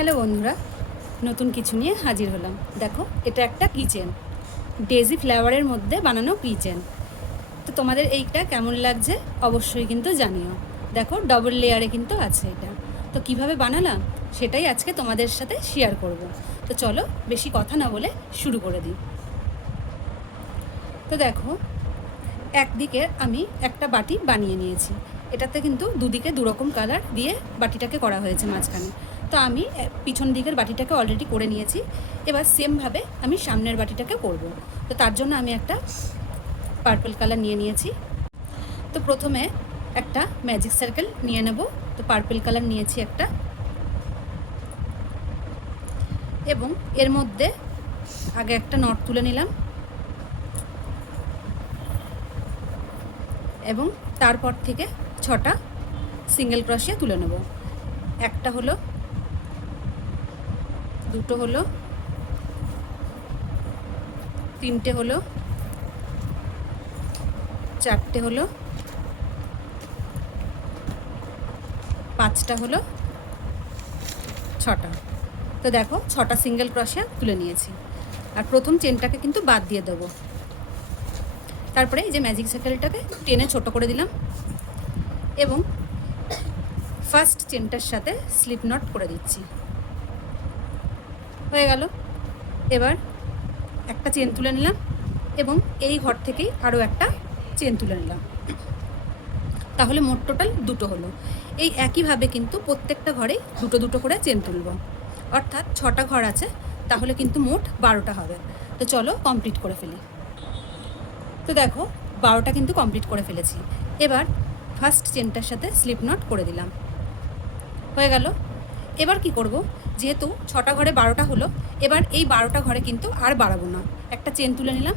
Hello বন্ধুরা, নতুন কিছু নিয়ে হাজির হলাম। দেখো, এটা একটা কিচেন, ডেজি ফ্লেভারের মধ্যে বানানো কিচেন। তো তোমাদের এইটা কেমন লাগছে অবশ্যই কিন্তু জানিও। দেখো, ডবল লেয়ারে কিন্তু আছে এটা। তো কিভাবে বানালাম সেটাই আজকে তোমাদের সাথে শেয়ার করব। তো চলো, বেশি কথা না বলে শুরু করে দিই। তো দেখো, একদিকে আমি একটা বাটি বানিয়ে নিয়েছি। এটাতে কিন্তু দুদিকে দুরকম কালার দিয়ে বাটিটাকে করা হয়েছে মাঝখানে। তো আমি পিছন দিকের বাটিটাকে অলরেডি করে নিয়েছি। এবার সেমভাবে আমি সামনের বাটিটাকে করব। তো তার জন্য আমি একটা পার্পল কালার নিয়ে নিয়েছি। তো প্রথমে একটা ম্যাজিক সার্কেল নিয়ে নেব। তো পার্পল কালার নিয়েছি একটা, এবং এর মধ্যে আগে একটা নট তুলে নিলাম, এবং তারপর থেকে 6টা সিঙ্গেল ক্রোশিয়া তুলে নেব। একটা হলো, দুটো হলো, তিনটে হলো, চারটে হলো, পাঁচটা হলো, 6টা। তো দেখো, 6টা সিঙ্গেল ক্রোশিয়া তুলে নিয়েছি। আর প্রথম চেনটাকে কিন্তু বাদ দিয়ে দেবো। তারপরে এই যে ম্যাজিক সার্কেলটাকে টেনে ছোট করে দিলাম, এবং ফার্স্ট চেনটার সাথে স্লিপ নট করে দিচ্ছি। হয়ে গেল। এবার একটা চেন তুলে নিলাম, এবং এই ঘর থেকেই আরও একটা চেন তুলে নিলাম। তাহলে মোট টোটাল দুটো হলো। এই একইভাবে কিন্তু প্রত্যেকটা ঘরে দুটো দুটো করে চেন তুলব, অর্থাৎ 6টা ঘর আছে, তাহলে কিন্তু মোট 12টা হবে। তো চলো কমপ্লিট করে ফেলি। তো দেখো, 12টা কিন্তু কমপ্লিট করে ফেলেছি। এবার ফার্স্ট চেনটার সাথে স্লিপ নট করে দিলাম। হয়ে গেল। এবার কি করব, যেহেতু 6টা ঘরে 12টা হলো, এবার এই 12টা ঘরে কিন্তু আর বাড়াবো না। একটা চেন তুলে নিলাম,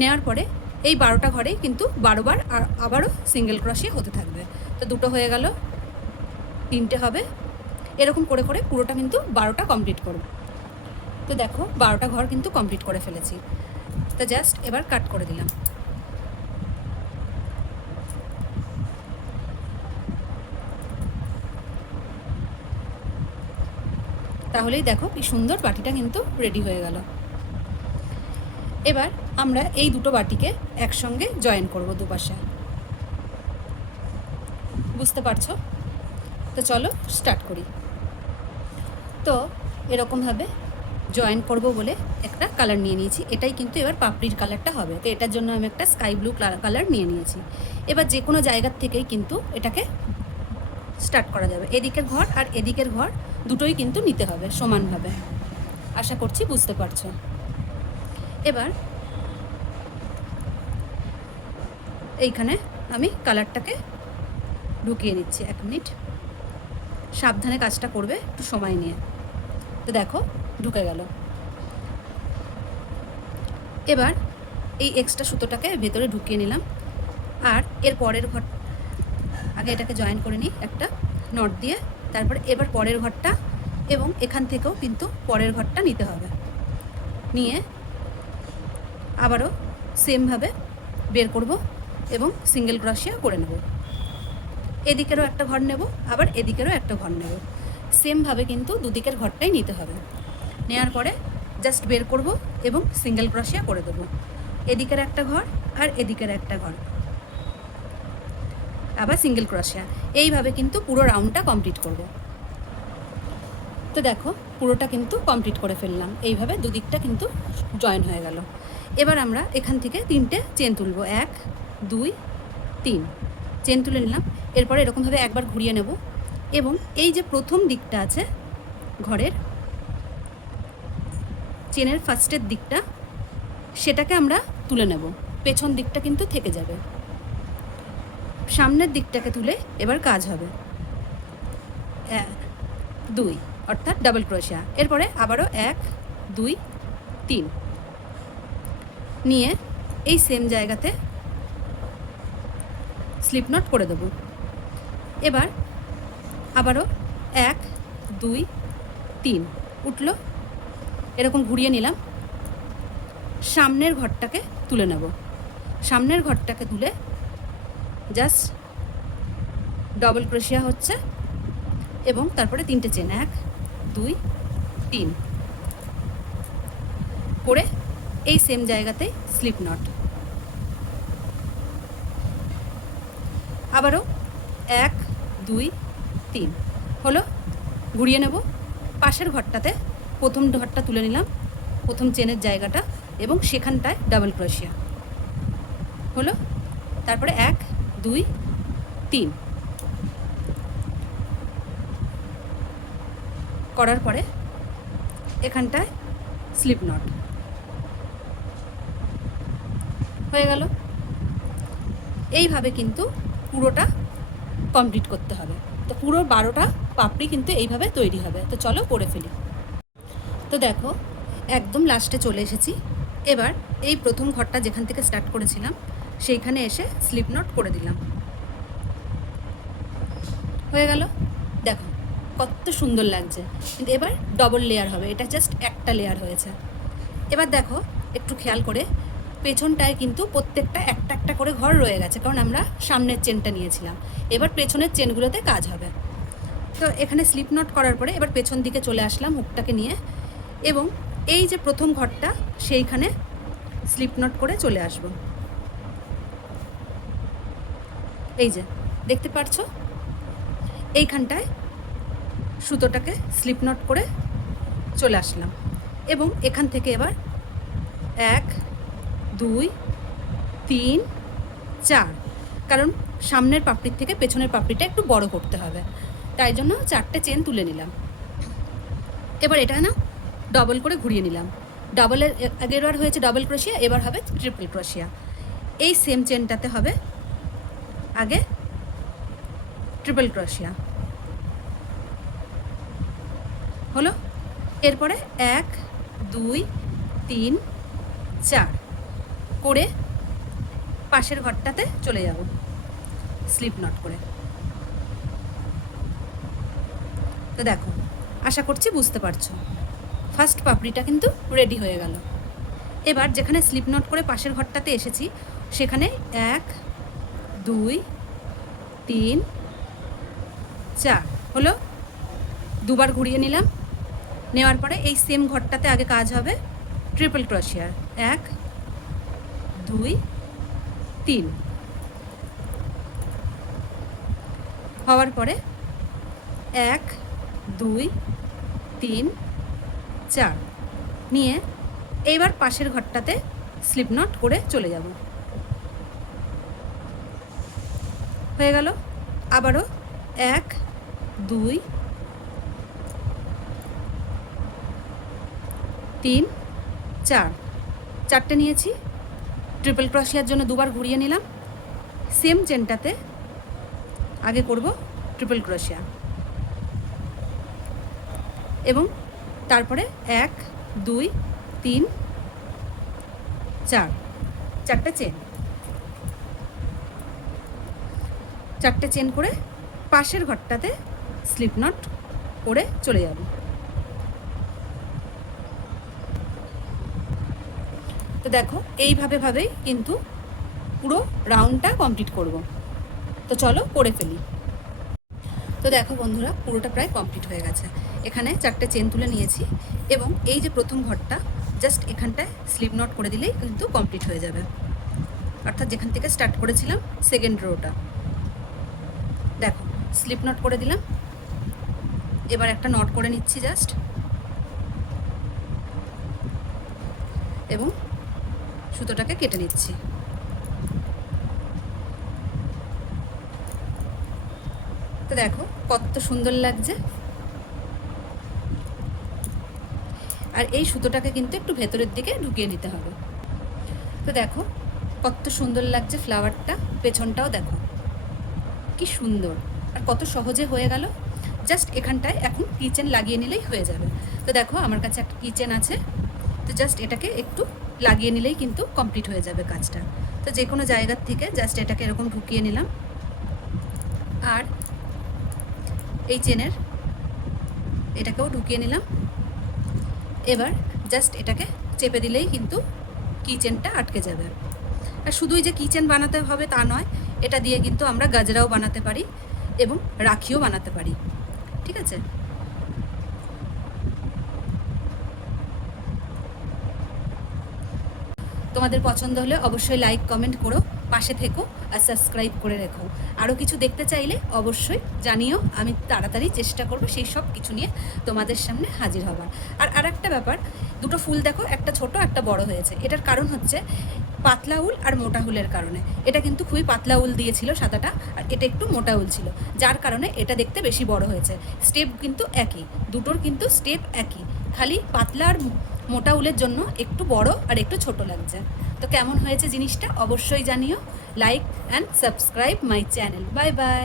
নেওয়ার পরে এই 12টা ঘরেই কিন্তু 12 বার আর আবারও সিঙ্গেল ক্রোশিয়া হতে থাকবে। তো দুটো হয়ে গেল, তিনটে হবে, এরকম করে করে পুরোটা কিন্তু 12টা কমপ্লিট করব। তো দেখো, 12টা ঘর কিন্তু কমপ্লিট করে ফেলেছি। তো জাস্ট এবার কাট করে দিলাম। তাহলেই দেখো কি সুন্দর বাটিটা কিন্তু রেডি হয়ে গেল। এবার আমরা এই দুটো বাটিকে একসঙ্গে জয়েন করব দুপাশে। বুঝতে পারছো? তো চলো স্টার্ট করি। তো এরকমভাবে জয়েন করব বলে একটা কালার নিয়ে নিয়েছি। এটাই কিন্তু এবার পাপড়ির কালারটা হবে। তো এটার জন্য আমি একটা স্কাই ব্লু কালার নিয়ে নিয়েছি। এবার যে কোনো জায়গার থেকেই কিন্তু এটাকে স্টার্ট করা যাবে। এদিকের ঘর আর এদিকের ঘর দুটোই কিন্তু নিতে হবে সমানভাবে। আশা করছি বুঝতে পারছো। এবার এইখানে আমি কালারটাকে ঢুকিয়ে নিচ্ছি। 1 মিনিট, সাবধানে কাজটা করবে, একটু সময় নিয়ে। তো দেখো, ঢুকে গেল। এবার এই এক্সট্রা সুতোটাকে ভেতরে ঢুকিয়ে নিলাম, আর এর পরের ঘর আগে এটাকে জয়েন করে নিই একটা নট দিয়ে। তারপরে এবার পরের ঘরটা, এবং এখান থেকেও কিন্তু পরের ঘরটা নিতে হবে। নিয়ে আবারও সেমভাবে বের করব, এবং সিঙ্গেল ক্রোশিয়া করে নেব। এদিকেরও একটা ঘর নেব, আবার এদিকেরও একটা ঘর নেব। সেমভাবে কিন্তু দুদিকের ঘরটাই নিতে হবে। নেওয়ার পরে জাস্ট বের করব, এবং সিঙ্গেল ক্রোশিয়া করে দেবো। এদিকের একটা ঘর আর এদিকের একটা ঘর, আবার সিঙ্গেল ক্রোশিয়া। এইভাবে কিন্তু পুরো রাউন্ডটা কমপ্লিট করব। তো দেখো, পুরোটা কিন্তু কমপ্লিট করে ফেললাম। এইভাবে দুদিকটা কিন্তু জয়েন হয়ে গেল। এবার আমরা এখান থেকে 3টে চেন তুলব। 1 2 3 চেন তুলে নিলাম। এরপরে এরকমভাবে একবার ঘুরিয়ে নেব, এবং এই যে প্রথম দিকটা আছে ঘরের, চেনের ফার্স্টের দিকটা, সেটাকে আমরা তুলে নেব। পেছন দিকটা কিন্তু থেকে যাবে। সামনের দিকটাকে তুলে এবার কাজ হবে 2, অর্থাৎ ডাবল ক্রোশিয়া। এরপরে আবারও 1 2 3 নিয়ে এই সেম জায়গাতে স্লিপ নট করে দেব। এবার আবারও 1 2 3 উঠল, এরকম ঘুরিয়ে নিলাম। সামনের ঘরটাকে তুলে নেব। সামনের ঘরটাকে তুলে জাস্ট ডবল ক্রোশিয়া হচ্ছে, এবং তারপরে 3টে চেন, 1 2 3 করে এই সেম জায়গাতে স্লিপ নট, আবারও 1 2 3 হলো। ঘুরিয়ে নেব, পাশের ঘরটাতে প্রথম ঘরটা তুলে নিলাম, প্রথম চেনের জায়গাটা, এবং সেখানটায় ডাবল ক্রোশিয়া হলো। তারপরে 1 2 3 করার পরে এখানটায় স্লিপ নট হয়ে গেল। এইভাবে কিন্তু পুরোটা কমপ্লিট করতে হবে। তো পুরো 12টা পাপড়ি কিন্তু এইভাবে তৈরি হবে। তো চলো করে ফেলি। তো দেখো একদম লাস্টে চলে এসেছি। এবার এই প্রথম ঘরটা যেখান থেকে স্টার্ট করেছিলাম সেইখানে এসে স্লিপ নট করে দিলাম, হয়ে গেল। দেখো কত সুন্দর লাগছে, কিন্তু এবার ডবল লেয়ার হবে, এটা জাস্ট একটা লেয়ার হয়েছে। এবার দেখো একটু খেয়াল করে পেছনটায় কিন্তু প্রত্যেকটা একটা একটা করে ঘর রয়ে গেছে, কারণ আমরা সামনের চেনটা নিয়েছিলাম। এবার পেছনের চেনগুলোতে কাজ হবে। তো এখানে স্লিপ নট করার পরে এবার পেছন দিকে চলে আসলাম হুকটাকে নিয়ে, এবং এই যে প্রথম ঘরটা সেইখানে স্লিপ নট করে চলে আসব। এই যে দেখতে পাচ্ছো এইখানটায় সুতোটাকে স্লিপ নট করে চলে আসলাম, এবং এখান থেকে এবার 1 2 3 4, কারণ সামনের পাপড়ির থেকে পেছনের পাপড়িটা একটু বড় করতে হবে, তাই জন্য 4টে চেন তুলে নিলাম। এবার এটা না ডবল করে ঘুরিয়ে নিলাম। ডবলের আগেরবার হয়েছে ডাবল ক্রোশিয়া, এবার হবে ট্রিপল ক্রোশিয়া। এই সেম চেনটাতে হবে আগে ট্রিপল ক্রোশিয়া হলো। এরপরে 1 2 3 4 করে পাশের ঘরটাতে চলে যাব স্লিপ নট করে। তো দেখো আশা করছি বুঝতে পারছো, ফার্স্ট পাপড়িটা কিন্তু রেডি হয়ে গেল। এবার যেখানে স্লিপ নট করে পাশের ঘরটাতে এসেছি সেখানে 1 2 3 4 হলো। দুবার ঘুরিয়ে নিলাম, নেওয়ার পরে এই সেম ঘরটাতে আগে কাজ হবে ট্রিপল ক্রোশিয়ার। 1 2 3 হওয়ার পরে 1 2 3 4 নিয়ে এইবার পাশের ঘরটাতে স্লিপ নট করে চলে যাব, হয়ে গেল। আবারও 1 2 3 4 চারটে নিয়েছি। ট্রিপল ক্রোশিয়ার জন্য দুবার ঘুরিয়ে নিলাম, সেম চেনটাতে আগে করব ট্রিপল ক্রোশিয়া, এবং তারপরে 1 2 3 4 চারটে চেন, চারটে চেন করে পাশের ঘরটাতে স্লিপ নট করে চলে যাব। তো দেখো এইভাবেই কিন্তু পুরো রাউন্ডটা কমপ্লিট করব। তো চলো করে ফেলি। তো দেখো বন্ধুরা পুরোটা প্রায় কমপ্লিট হয়ে গেছে। এখানে চারটে চেন তুলে নিয়েছি, এবং এই যে প্রথম ঘরটা জাস্ট এখানটায় স্লিপ নট করে দিলেই কিন্তু কমপ্লিট হয়ে যাবে, অর্থাৎ যেখান থেকে স্টার্ট করেছিলাম সেকেন্ড রোটা। দেখো স্লিপ নট করে দিলাম, এবার একটা নট করে নিচ্ছি জাস্ট, এবং সুতোটাকে কেটে নিচ্ছি। তো দেখো কত সুন্দর লাগছে। আর এই সুতোটাকে কিন্তু একটু ভেতরের দিকে ঢুকিয়ে নিতে হবে। তো দেখো কত সুন্দর লাগছে ফ্লাওয়ারটা, পেছনটাও দেখো কি সুন্দর, আর কত সহজে হয়ে গেল। জাস্ট এখানটায় এখন কিচেন লাগিয়ে নিলেই হয়ে যাবে। তো দেখো আমার কাছে একটা কিচেন আছে, তো জাস্ট এটাকে একটু লাগিয়ে নিলেই কিন্তু কমপ্লিট হয়ে যাবে কাজটা। তো যে কোনো জায়গার থেকে জাস্ট এটাকে এরকম ঢুকিয়ে নিলাম, আর এই চেনের এটাকেও ঢুকিয়ে নিলাম। এবার জাস্ট এটাকে চেপে দিলেই কিন্তু কিচেনটা আটকে যাবে। আর শুধুই যে কিচেন বানাতে হবে তা নয়, এটা দিয়ে কিন্তু আমরা গাজরাও বানাতে পারি এবং রাখিও বানাতে পারি, ঠিক আছে। তোমাদের পছন্দ হলে অবশ্যই লাইক কমেন্ট করো, পাশে থেকো আর সাবস্ক্রাইব করে রেখো। আরও কিছু দেখতে চাইলে অবশ্যই জানিও, আমি তাড়াতাড়ি চেষ্টা করবো সেই সব কিছু নিয়ে তোমাদের সামনে হাজির হবার। আর একটা ব্যাপার, দুটো ফুল দেখো, একটা ছোট একটা বড় হয়েছে। এটার কারণ হচ্ছে পাতলা উল আর মোটা উলের কারণে। এটা কিন্তু খুবই পাতলা উল দিয়েছিল সাদাটা, আর এটা একটু মোটা উল ছিল, যার কারণে এটা দেখতে বেশি বড় হয়েছে। স্টেপ কিন্তু একই, দুটোর কিন্তু স্টেপ একই, খালি পাতলা আর মোটা উলের জন্য একটু বড় আর একটু ছোট লাগছে। তো কেমন হয়েছে জিনিসটা অবশ্যই জানিও। Like and subscribe my channel. Bye bye.